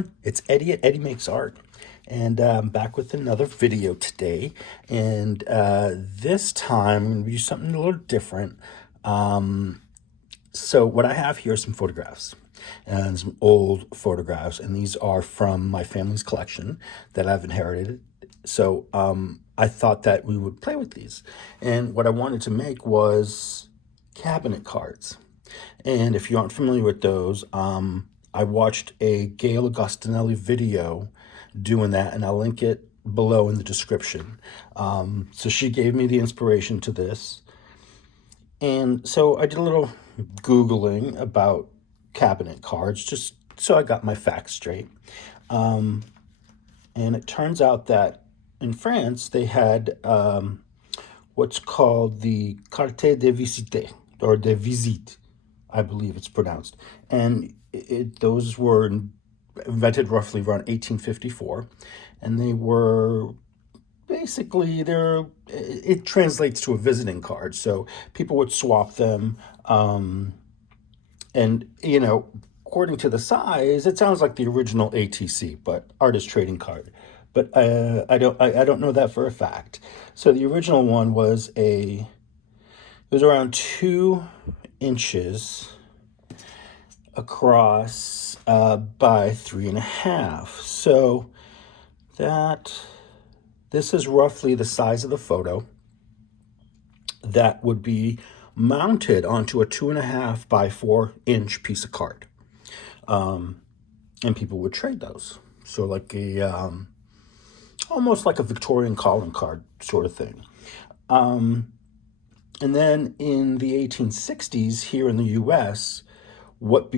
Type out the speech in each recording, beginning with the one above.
everyone, it's Eddie at Eddie Makes Art, and I'm back with another video today. And this time I'm going to do something a little different. So what I have here are some photographs and some old photographs, and these are from my family's collection that I've inherited. So I thought that we would play with these, and what I wanted to make was cabinet cards. And if you aren't familiar with those, I watched a Gail Augustinelli video doing that, and I'll link it below in the description. So she gave me the inspiration to this. And so I did a little Googling about cabinet cards, just so I got my facts straight. And it turns out that in France, they had what's called the carte de visite, or de visite, I believe it's pronounced. And those were invented roughly around 1854. And they were basically, it translates to a visiting card. So people would swap them. And, according to the size, it sounds like the original ATC, but artist trading card. But I don't know that for a fact. So the original one was around 2 inches across by 3.5. So this is roughly the size of the photo that would be mounted onto a 2.5 by 4 inch piece of card. And people would trade those. So like almost like a Victorian calling card sort of thing. And then in the 1860s, here in the U.S., what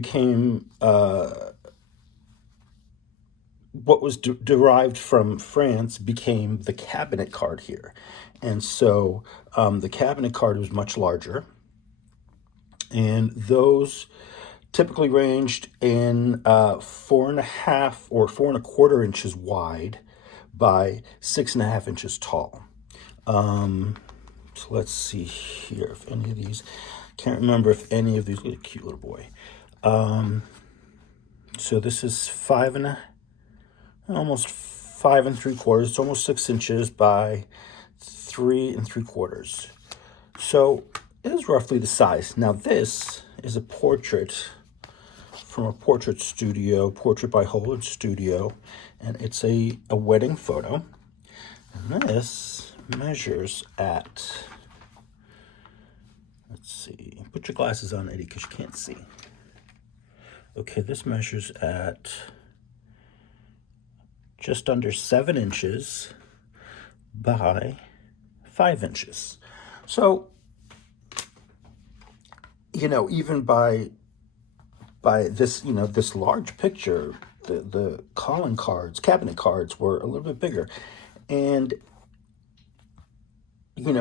was derived from France became the cabinet card here. And so the cabinet card was much larger. And those typically ranged in 4.5 or 4.25 inches wide by 6.5 inches tall. So let's see here if any of these, can't remember if any of these, look at a cute little boy. So this is almost 5.75. It's almost 6 inches by 3.75. So it is roughly the size. Now this is a portrait from a portrait by Holtz studio, and it's a wedding photo. And this measures at, let's see, put your glasses on, Eddie, because you can't see. Okay, this measures at just under 7 inches by 5 inches. So, even by this, this large picture, the calling cards, cabinet cards were a little bit bigger. And,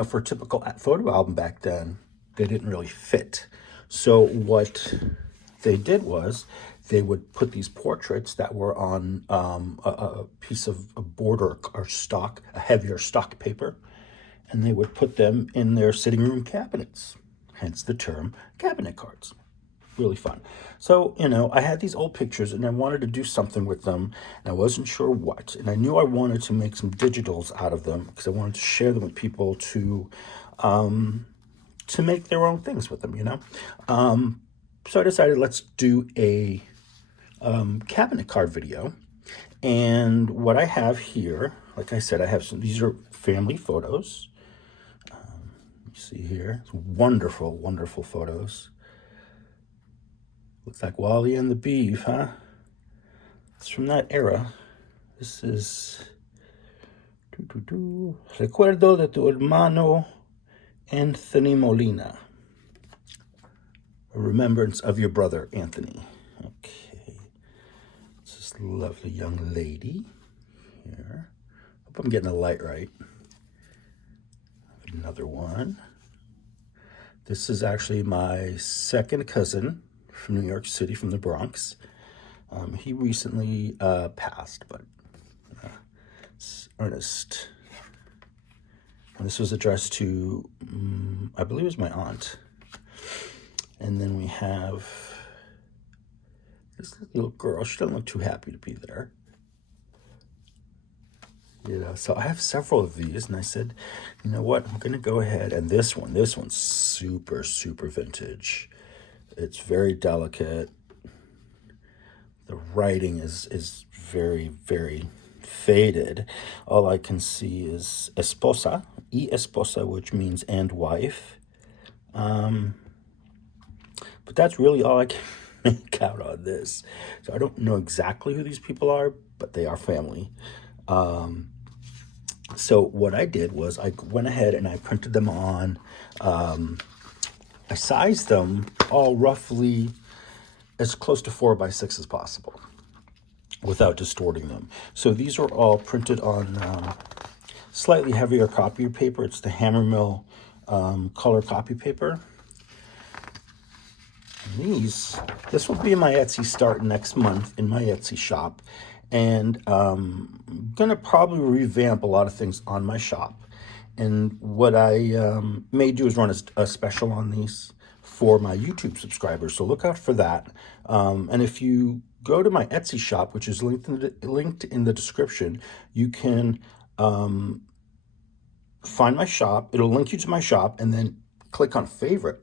for a typical photo album back then, they didn't really fit. So what they did was they would put these portraits that were on a piece of a border or stock, a heavier stock paper, and they would put them in their sitting room cabinets, hence the term cabinet cards. Really fun. So, I had these old pictures and I wanted to do something with them, and I wasn't sure what. And I knew I wanted to make some digitals out of them because I wanted to share them with people to make their own things with them, So I decided let's do a cabinet card video. And what I have here, like I said, I have these are family photos. You see here, it's wonderful, wonderful photos. Looks like Wally and the Beef, huh? It's from that era. This is Recuerdo de tu hermano Anthony Molina. A remembrance of your brother Anthony. Okay. It's this lovely young lady here. Hope I'm getting the light right. Another one. This is actually my second cousin from New York City, from the Bronx. He recently passed, but it's Ernest. And this was addressed to, I believe it was my aunt. And then we have This little girl, she doesn't look too happy to be there. You know, so I have several of these, and I said, you know what, I'm gonna go ahead, and this one's super, super vintage. It's very delicate. The writing is very, very faded. All I can see is esposa, y esposa, which means and wife. But that's really all I can make out on this. So I don't know exactly who these people are, but they are family. So what I did was I went ahead and I printed them on. I sized them all roughly as close to 4x6 as possible without distorting them. So these are all printed on slightly heavier copy paper. It's the Hammermill color copy paper. And this will be my Etsy start next month in my Etsy shop. And I'm gonna probably revamp a lot of things on my shop. And what I may do is run a special on these for my YouTube subscribers. So look out for that. And if you go to my Etsy shop, which is linked in the description, you can find my shop. It'll link you to my shop, and then click on favorite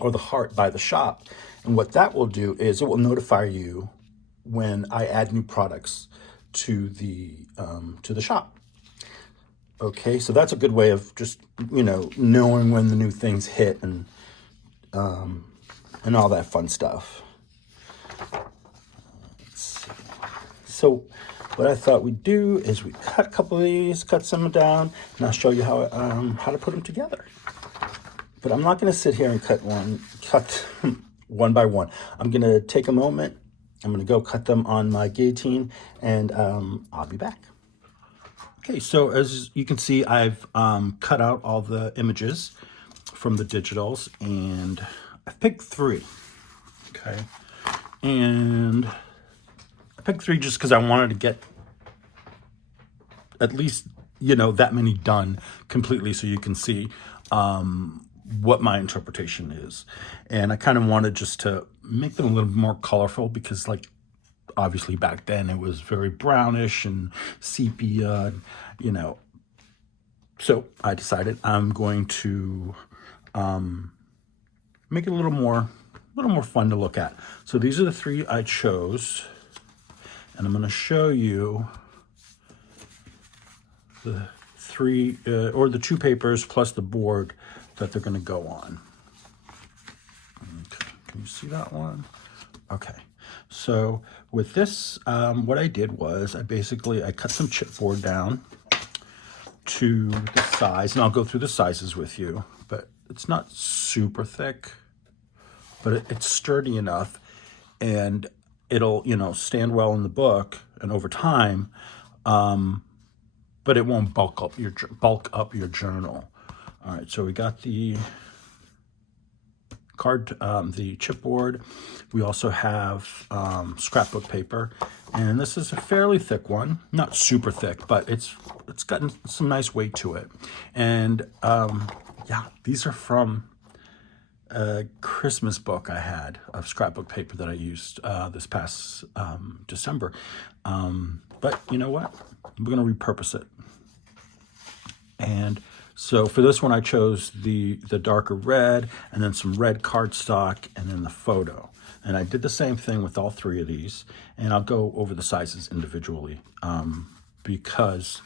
or the heart by the shop. And what that will do is it will notify you when I add new products to the shop. Okay, so that's a good way of just, you know, knowing when the new things hit and all that fun stuff. Let's see. So what I thought we'd do is we cut a couple of these, cut some down, and I'll show you how to put them together. But I'm not going to sit here and cut one by one. I'm going to take a moment. I'm going to go cut them on my guillotine, and I'll be back. Okay, so as you can see, I've cut out all the images from the digitals, and I've picked 3. Okay, and I picked 3 just because I wanted to get at least, you know, that many done completely, so you can see what my interpretation is. And I kind of wanted just to make them a little more colorful because, like, obviously back then it was very brownish and sepia, you know. So I decided I'm going to make it a little more fun to look at. So these are the 3 I chose, and I'm going to show you the 3 or the 2 papers plus the board that they're going to go on. Okay, can you see that one? Okay, so with this, what I did was I cut some chipboard down to the size, and I'll go through the sizes with you, but it's not super thick, but it's sturdy enough, and it'll, you know, stand well in the book and over time, but it won't bulk up your journal. All right, so we got the the chipboard. We also have scrapbook paper, and this is a fairly thick one, not super thick, but it's gotten some nice weight to it. And yeah, these are from a Christmas book I had of scrapbook paper that I used this past December. But you know what? We're going to repurpose it. And so for this one, I chose the darker red, and then some red cardstock, and then the photo. And I did the same thing with all 3 of these, and I'll go over the sizes individually because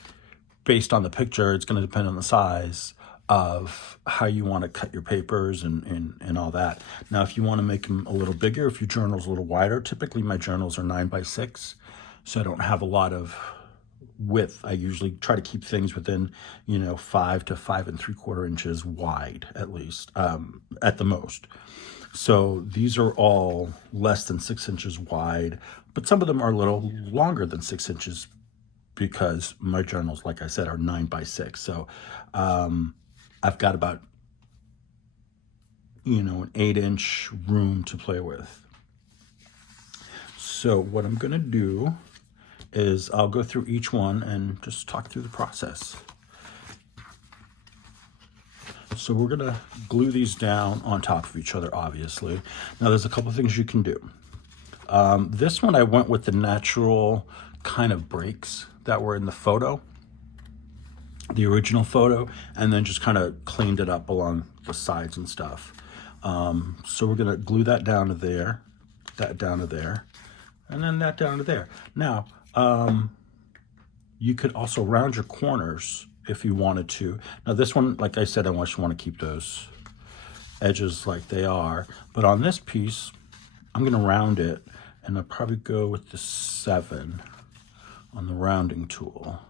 based on the picture, it's going to depend on the size of how you want to cut your papers and all that. Now, if you want to make them a little bigger, if your journal's a little wider, typically my journals are 9x6, so I don't have a lot of width. I usually try to keep things within, you know, 5 to 5 3/4 inches wide, at least, at the most. So these are all less than 6 inches wide, but some of them are a little longer than 6 inches because my journals, like I said, are 9x6. So I've got about, you know, an 8-inch room to play with. So what I'm going to do is I'll go through each one and just talk through the process. So we're gonna glue these down on top of each other, obviously. Now there's a couple things you can do. This one I went with the natural kind of breaks that were in the photo, the original photo, and then just kind of cleaned it up along the sides and stuff. So we're gonna glue that down to there, that down to there, and then that down to there. Now, you could also round your corners if you wanted to. Now this one, like I said, I just want to keep those edges like they are. But on this piece, I'm gonna round it, and I'll probably go with the 7 on the rounding tool.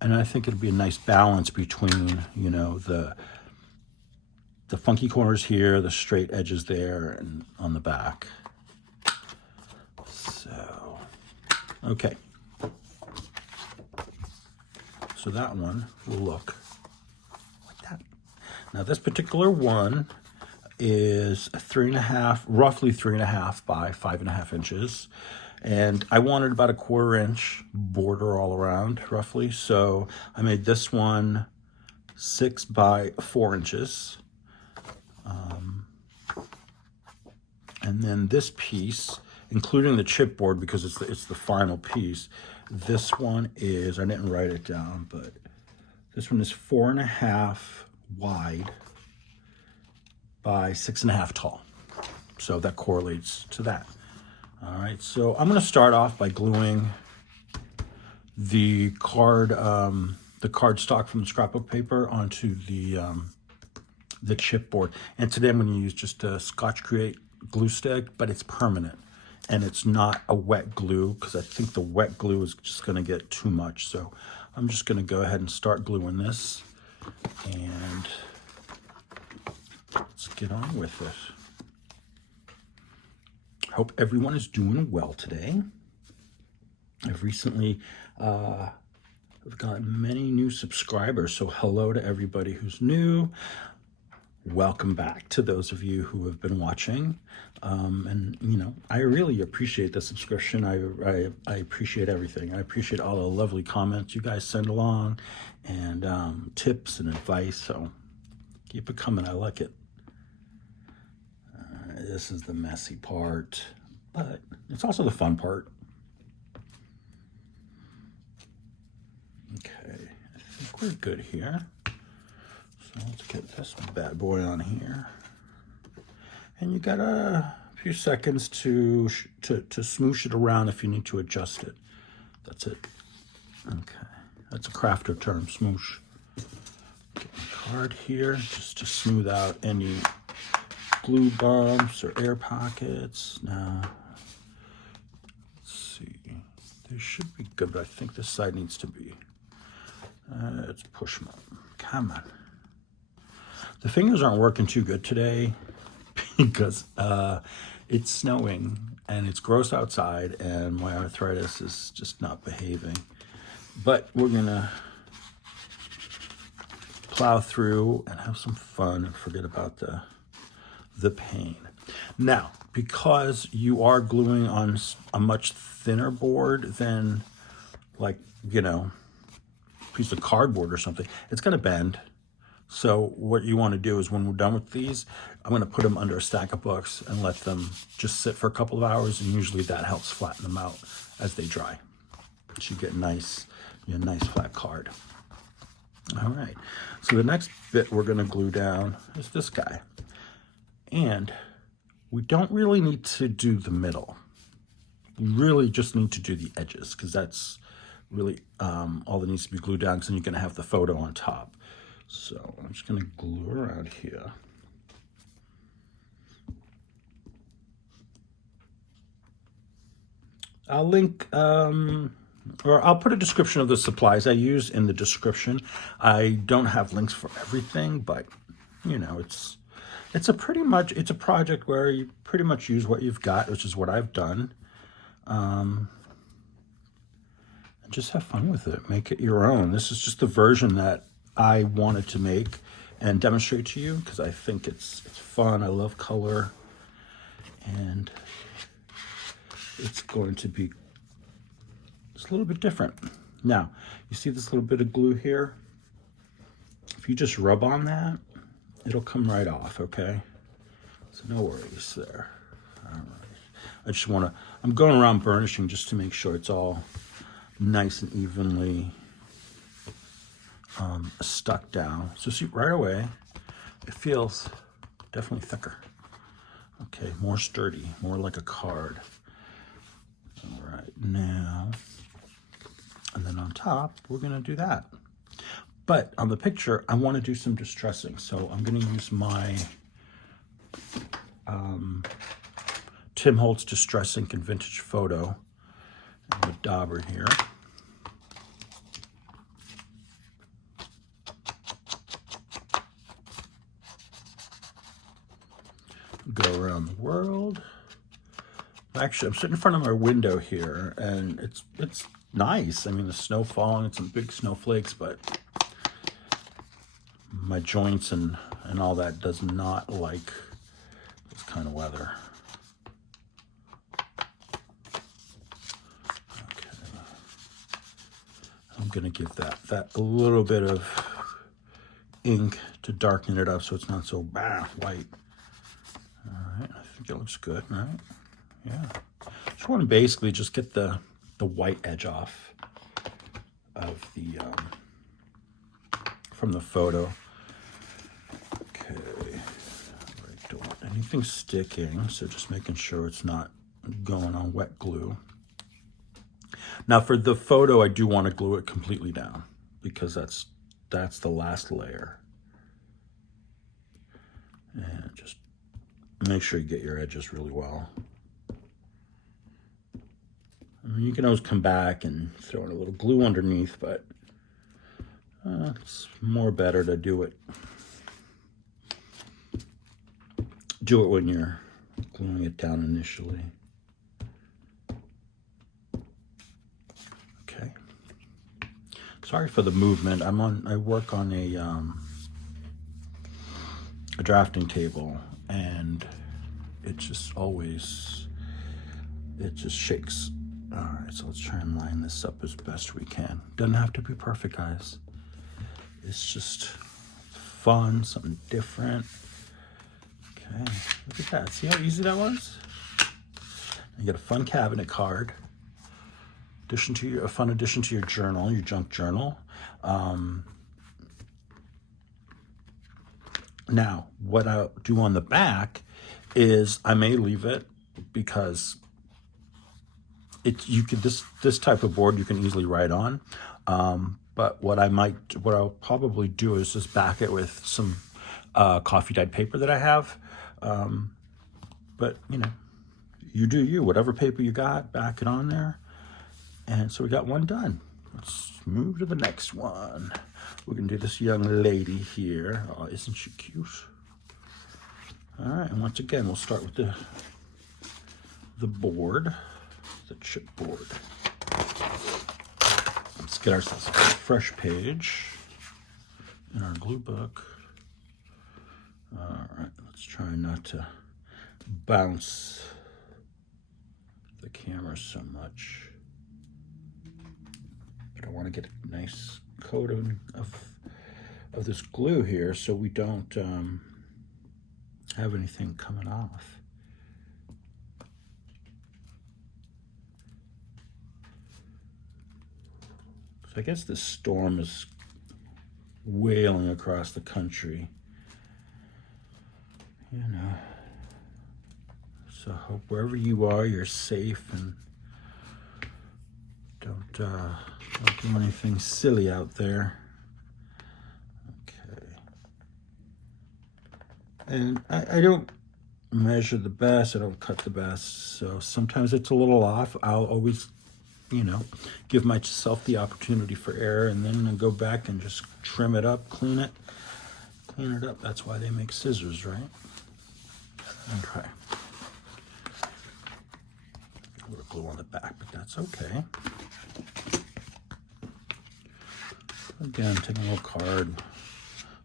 And I think it'll be a nice balance between, you know, the funky corners here, the straight edges there, and on the back. So, okay. So that one will look like that. Now this particular one is roughly 3.5 by 5.5 inches. And I wanted about a 1/4 inch border all around, roughly. So I made this one 6 by 4 inches. And then this piece, including the chipboard, because it's the final piece, this one is, I didn't write it down, but this one is 4.5 wide by 6.5 tall. So that correlates to that. All right, so I'm going to start off by gluing the cardstock from the scrapbook paper onto the chipboard. And today I'm going to use just a Scotch Create glue stick, but it's permanent and it's not a wet glue, because I think the wet glue is just going to get too much. So I'm just going to go ahead and start gluing this, and let's get on with it. Hope everyone is doing well today. I've recently I've gotten many new subscribers, so hello to everybody who's new. Welcome back to those of you who have been watching. And you know, I really appreciate the subscription. I appreciate everything. I appreciate all the lovely comments you guys send along, and tips and advice. So keep it coming. I like it. This is the messy part, but it's also the fun part. Okay, I think we're good here. So let's get this bad boy on here. And you got a few seconds to smoosh it around if you need to adjust it. That's it. Okay, that's a crafter term, smoosh. Get my card here just to smooth out any glue bumps or air pockets. Now, let's see. They should be good, but I think this side needs to be. Let's push them up. Come on. The fingers aren't working too good today because it's snowing and it's gross outside and my arthritis is just not behaving. But we're gonna plow through and have some fun and forget about the pain. Now, because you are gluing on a much thinner board than, like, you know, a piece of cardboard or something, it's gonna bend. So what you want to do is when we're done with these, I'm going to put them under a stack of books and let them just sit for a couple of hours, and usually that helps flatten them out as they dry. So you get a nice flat card. All right, so the next bit we're going to glue down is this guy. And we don't really need to do the middle. We really just need to do the edges, because that's really all that needs to be glued down, because then you're going to have the photo on top. So I'm just going to glue around here. I'll link, or I'll put a description of the supplies I use in the description. I don't have links for everything, but you know, it's a project where you pretty much use what you've got, which is what I've done. And just have fun with it. Make it your own. This is just the version that I wanted to make and demonstrate to you, because I think it's fun. I love color, and it's going to be just a little bit different. Now, you see this little bit of glue here? If you just rub on that, it'll come right off, okay? So no worries there. All right. I just want to, I'm going around burnishing just to make sure it's all nice and evenly stuck down. So see, right away, it feels definitely thicker. Okay, more sturdy, more like a card. All right, now, and then on top, we're gonna do that. But on the picture, I wanna do some distressing. So I'm gonna use my Tim Holtz Distress Ink and Vintage Photo with Dauber here. Go around the world. Actually, I'm sitting in front of my window here, and it's nice. I mean, the snow falling, it's some big snowflakes, but my joints and all that does not like this kind of weather. Okay, I'm gonna give that a little bit of ink to darken it up so it's not so white. All right, I think it looks good, right? Yeah. Just want to basically just get the white edge off of the from the photo. Okay. Right, don't want anything sticking, so just making sure it's not going on wet glue. Now for the photo, I do want to glue it completely down because that's the last layer. And just make sure you get your edges really well. I mean, you can always come back and throw in a little glue underneath, but it's more better to do it when you're gluing it down initially. Okay. Sorry for the movement. I work on a drafting table, and it just shakes. All right, so let's try and line this up as best we can. Doesn't have to be perfect, guys. It's just fun, something different. Okay, look at that. See how easy that was? You get a fun cabinet card. A fun addition to your journal, your junk journal. Now, what I'll do on the back is I may leave it because this type of board you can easily write on. But what I'll probably do is just back it with some coffee dyed paper that I have. But you know, you do you, whatever paper you got, back it on there. And so we got one done. Let's move to the next one. We're gonna do this young lady here. Oh, isn't she cute? All right, and once again, we'll start with the board, the chipboard. Let's get ourselves a fresh page in our glue book. All right, let's try not to bounce the camera so much. But I want to get a nice coating of this glue here so we don't have anything coming off. So I guess this storm is wailing across the country, you know. So I hope wherever you are, you're safe and don't do anything silly out there. Okay. And I don't measure the best, I don't cut the best, so sometimes it's a little off. I'll always, you know, give myself the opportunity for error, and then I go back and just trim it up, clean it up. That's why they make scissors, right? Okay. A little glue on the back, but that's okay. Again, taking a little card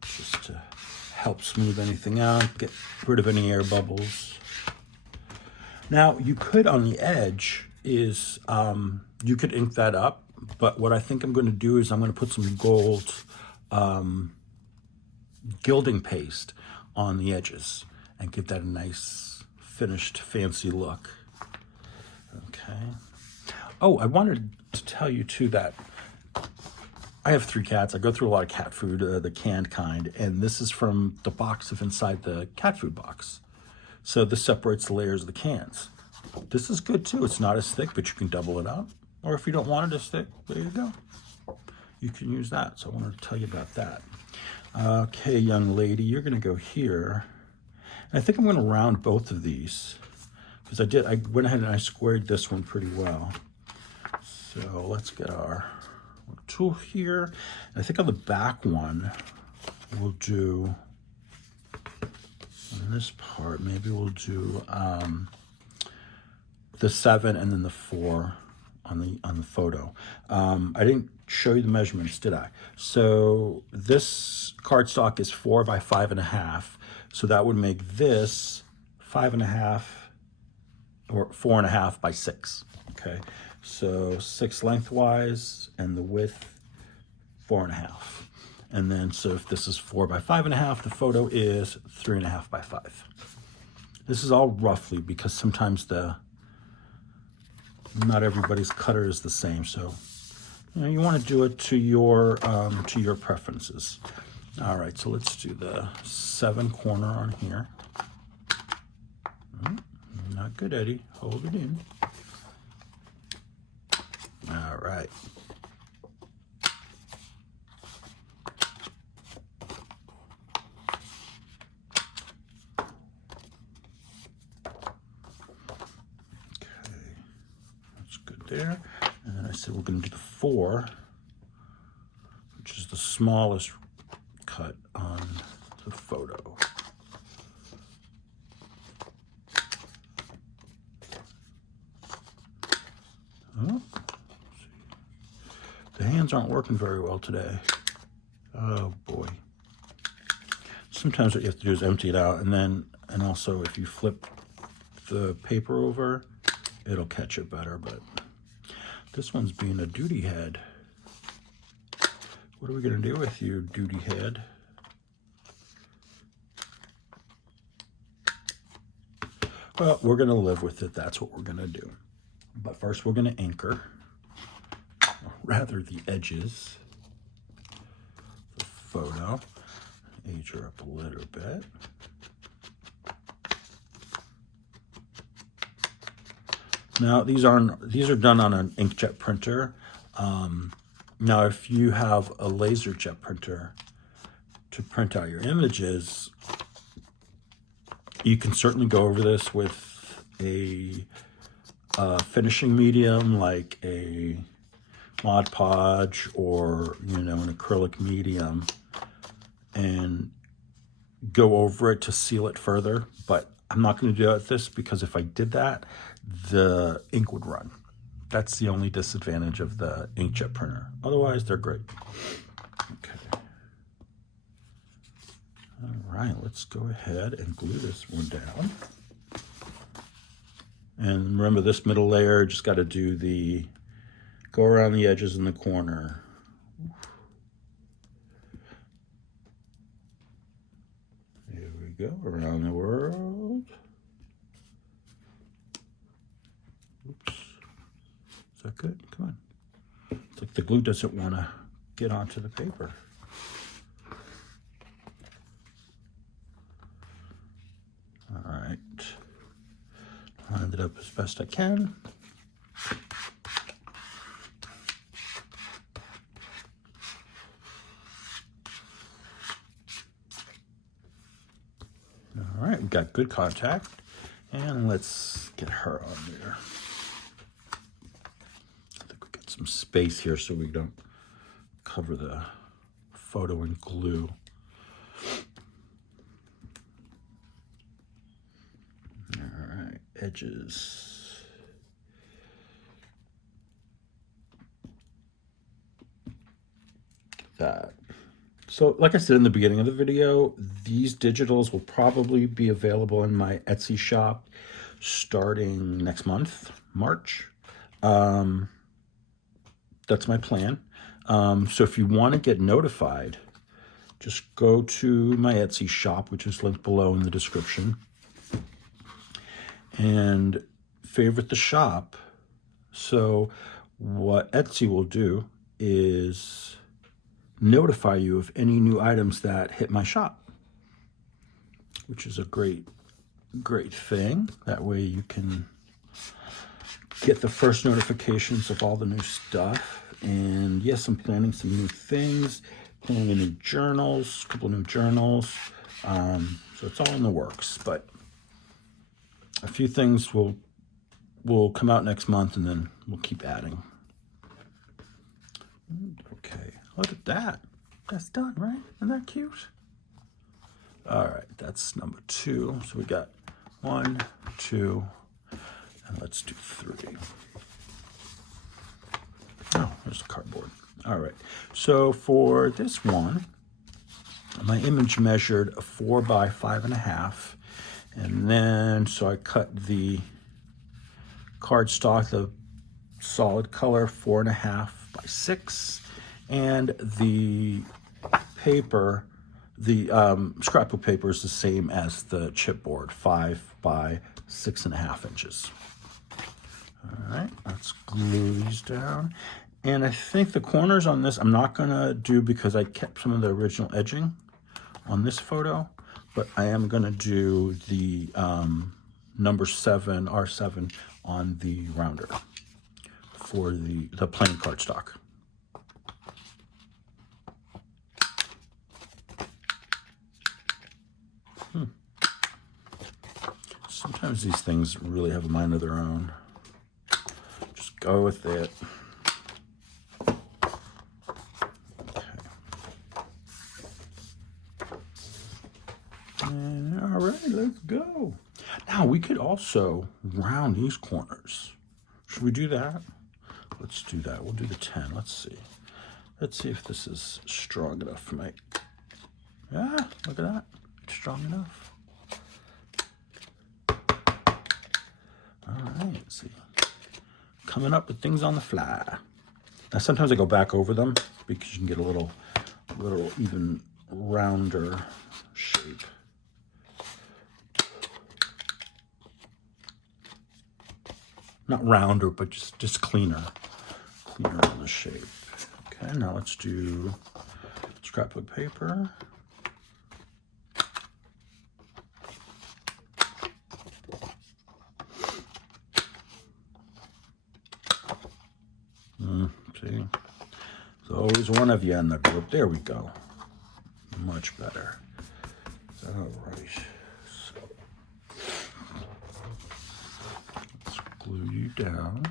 just to help smooth anything out, get rid of any air bubbles. Now, you could, on the edge, is you could ink that up, but what I think I'm going to do is I'm going to put some gold gilding paste on the edges, and give that a nice finished fancy look. Okay. Oh, I wanted to tell you too that I have 3 cats. I go through a lot of cat food, the canned kind, and this is from the box of inside the cat food box. So this separates the layers of the cans. This is good too. It's not as thick, but you can double it up. Or if you don't want it as thick, there you go. You can use that. So I wanted to tell you about that. Okay, young lady, you're going to go here. And I think I'm going to round both of these because I went ahead and I squared this one pretty well. So let's get our tool here. And I think on the back one, we'll do, on this part, maybe we'll do the 7 and then the 4 on the photo. I didn't show you the measurements, did I? So this cardstock is 4 by 5.5. So that would make this 5.5 or 4.5 by 6. Okay. So 6 lengthwise and the width 4.5. And then, so if this is 4 by 5.5, the photo is 3.5 by 5. This is all roughly because sometimes not everybody's cutter is the same. So, you want to do it to your preferences. All right, so let's do the 7 corner on here. Not good, Eddie. Hold it in. All right. There, and then I said we're going to do the 4, which is the smallest cut on the photo. Oh, the hands aren't working very well today. Oh boy. Sometimes what you have to do is empty it out, and also if you flip the paper over, it'll catch it better, but this one's being a duty head. What are we going to do with you, duty head? Well, we're going to live with it. That's what we're going to do. But first, we're going to anchor, or rather the edges, the photo. Age her up a little bit. Now, these are done on an inkjet printer. Now, if you have a laser jet printer to print out your images, you can certainly go over this with a finishing medium like a Mod Podge or an acrylic medium and go over it to seal it further. But I'm not going to do this because if I did that, the ink would run. That's the only disadvantage of the inkjet printer. Otherwise, they're great. Okay. All right, let's go ahead and glue this one down. And remember, this middle layer, just got to go around the edges in the corner. Here we go, around the world. Oops. Is that good? Come on. It's like the glue doesn't want to get onto the paper. All right. Line it up as best I can. All right, we've got good contact. And let's get her on there. I think we got some space here so we don't cover the photo in glue. All right, edges. That. So like I said in the beginning of the video, these digitals will probably be available in my Etsy shop starting next month, March. That's my plan. So if you want to get notified, just go to my Etsy shop, which is linked below in the description. and favorite the shop. So what Etsy will do is notify you of any new items that hit my shop, which is a great thing. That way you can get the first notifications of all the new stuff. And yes, I'm planning some new things, planning new journals, a couple new journals. So it's all in the works, but a few things will come out next month, and then we'll keep adding. Okay, look at that. That's done, right? Isn't that cute? All right, that's number 2. So we got 1, 2, and let's do 3. Oh, there's the cardboard. All right, so for this one, my image measured 4 by 5.5, and then so I cut the cardstock, the solid color, 4.5 by 6, and the paper, the scrapbook paper, is the same as the chipboard, 5 by 6.5 inches. All right, let's glue these down. And I think the corners on this I'm not gonna do because I kept some of the original edging on this photo, but I am gonna do the number 7, R7, on the rounder for the plain cardstock. Sometimes these things really have a mind of their own. Just go with it. All right, let's go. Now we could also round these corners. Should we do that? Let's do that. We'll do the 10. Let's see. Let's see if this is strong enough for me. Yeah, look at that. It's strong enough. All right, let's see. Coming up with things on the fly. Now sometimes I go back over them because you can get a little even rounder shape. Not rounder, but just cleaner on the shape. Okay, now let's do scrapbook paper. See, there's always one of you in the group. There we go. Much better. All right. So let's glue you down.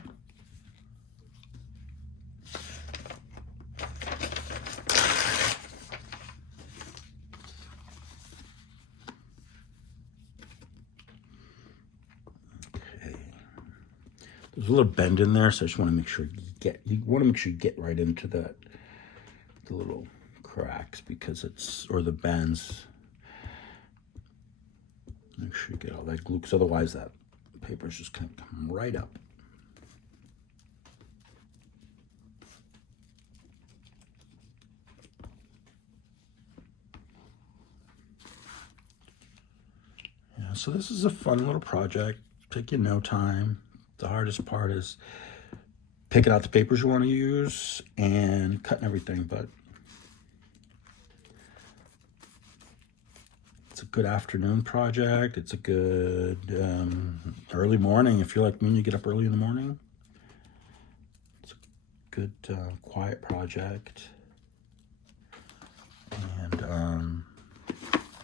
Okay. There's a little bend in there, so I just want to make sure you get right into the little cracks, because or the bends. Make sure you get all that glue, because otherwise that paper's just going to come right up. Yeah, so this is a fun little project. Take you no time. The hardest part is picking out the papers you want to use and cutting everything, but it's a good afternoon project. It's a good early morning. If you're like me and you get up early in the morning, it's a good quiet project. And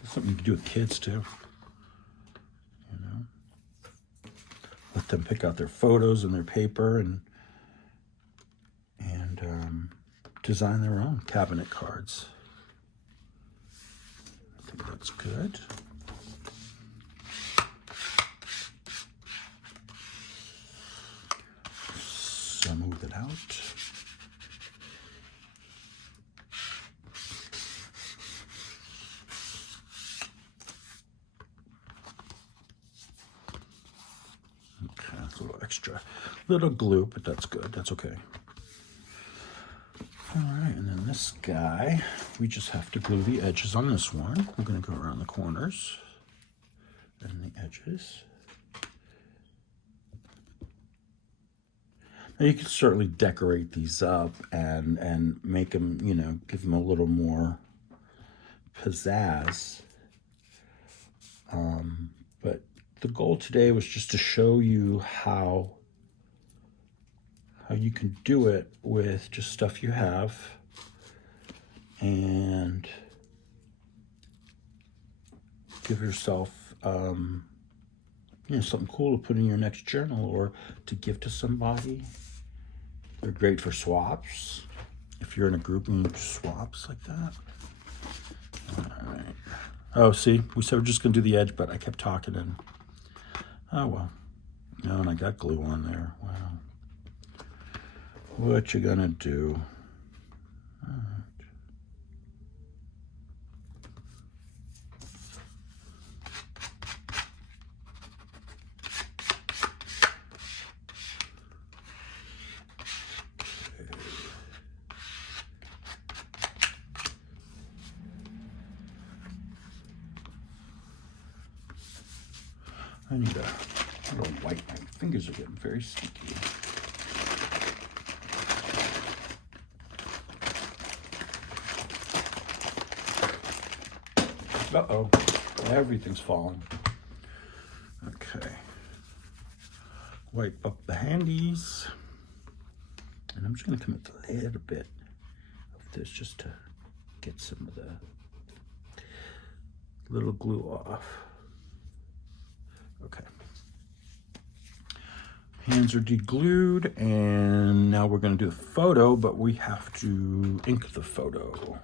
it's something you can do with kids too. You know, let them pick out their photos and their paper and design their own cabinet cards. I think that's good. So move it out. Okay, that's a little extra, little glue, but that's good. That's okay. All right, and then this guy, we just have to glue the edges on this one. We're going to go around the corners and the edges. Now you can certainly decorate these up and make them, you know, give them a little more pizzazz. But the goal today was just to show you how you can do it with just stuff you have, and give yourself you know, something cool to put in your next journal or to give to somebody. They're great for swaps. If you're in a group and you swaps like that. All right. Oh, see, we said we're just gonna do the edge, but I kept talking and, oh well. No, and I got glue on there. Wow. What you gonna do? All right. I need a little wipe. My fingers are getting very sticky. Uh-oh, everything's falling. Okay. Wipe up the handies. And I'm just gonna come with a little bit of this just to get some of the little glue off. Okay. Hands are deglued, and now we're going to do the photo, but we have to ink the photo.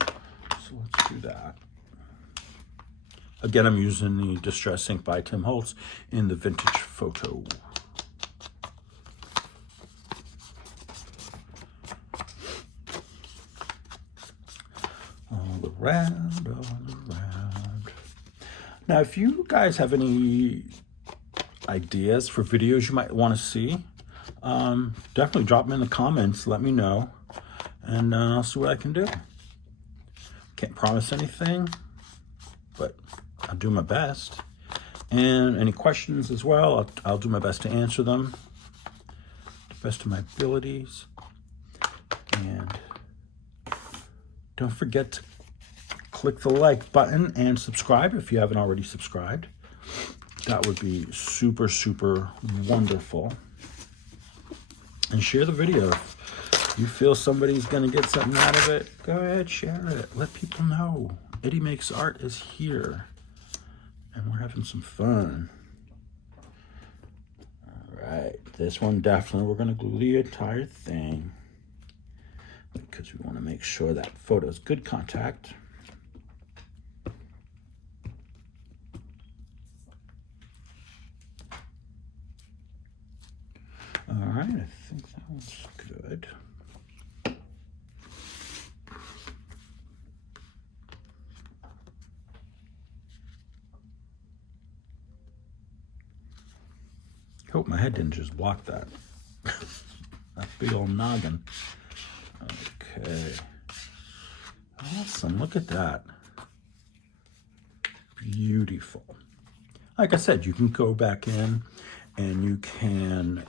So let's do that. Again, I'm using the Distress Ink by Tim Holtz in the Vintage Photo. All around, all around. Now, if you guys have any ideas for videos you might want to see, definitely drop them in the comments. Let me know, and I'll see what I can do. Can't promise anything, but I'll do my best. And any questions as well, I'll do my best to answer them to the best of my abilities. And don't forget to click the like button and subscribe if you haven't already subscribed. That would be super, super wonderful. And share the video. If you feel somebody's going to get something out of it, go ahead, share it. Let people know. Eddie Makes Art is here. And we're having some fun. All right. This one definitely we're going to glue the entire thing, because we want to make sure that photo is good contact. All right, I think that one's good. Hope my head didn't just block that. That big old noggin. Okay. Awesome, look at that. Beautiful. Like I said, you can go back in and you can,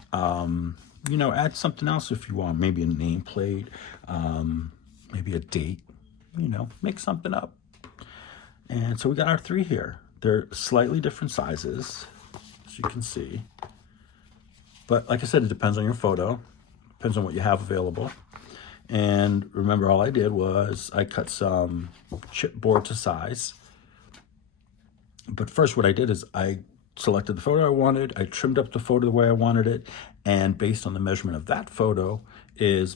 you know, add something else if you want. Maybe a nameplate, maybe a date, you know, make something up. And so we got our 3 here. They're slightly different sizes, as you can see. But like I said, it depends on your photo, depends on what you have available. And remember, all I did was I cut some chipboard to size. But first what I did is I selected the photo I wanted, I trimmed up the photo the way I wanted it, and based on the measurement of that photo is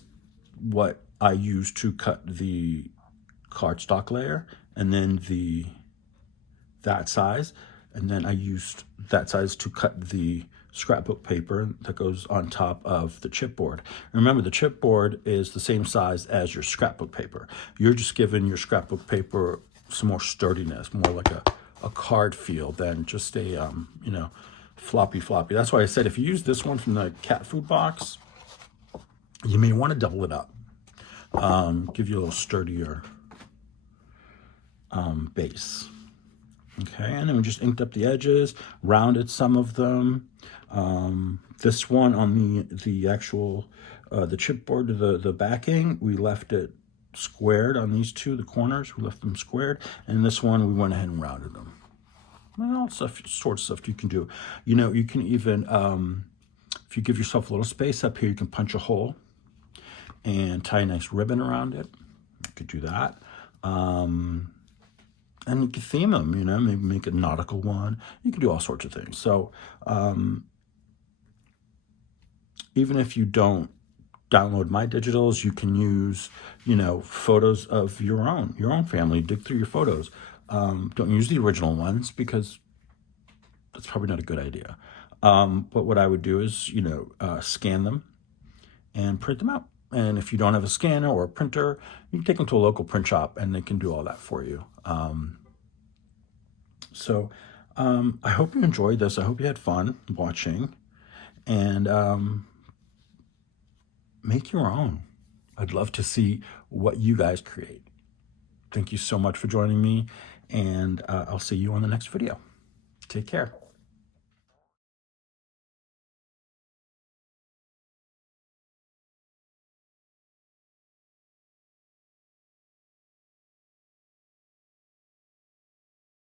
what I used to cut the cardstock layer, and then that size, and then I used that size to cut the scrapbook paper that goes on top of the chipboard. Remember, the chipboard is the same size as your scrapbook paper. You're just giving your scrapbook paper some more sturdiness, more like a card feel than just a you know, floppy. That's why I said if you use this one from the cat food box, you may want to double it up, give you a little sturdier base. Okay, and then we just inked up the edges, rounded some of them. This one on the actual the chipboard, the backing, we left it squared on these two, the corners, we left them squared, and this one we went ahead and rounded them. And all sorts of stuff you can do. You know, you can even, if you give yourself a little space up here, you can punch a hole and tie a nice ribbon around it. You could do that. And you can theme them, you know, maybe make a nautical one. You can do all sorts of things. So even if you don't download my digitals, you can use, you know, photos of your own family. Dig through your photos. Don't use the original ones because that's probably not a good idea. But what I would do is, you know, scan them and print them out. And if you don't have a scanner or a printer, you can take them to a local print shop and they can do all that for you. So I hope you enjoyed this. I hope you had fun watching, and make your own. I'd love to see what you guys create. Thank you so much for joining me, and I'll see you on the next video. Take care.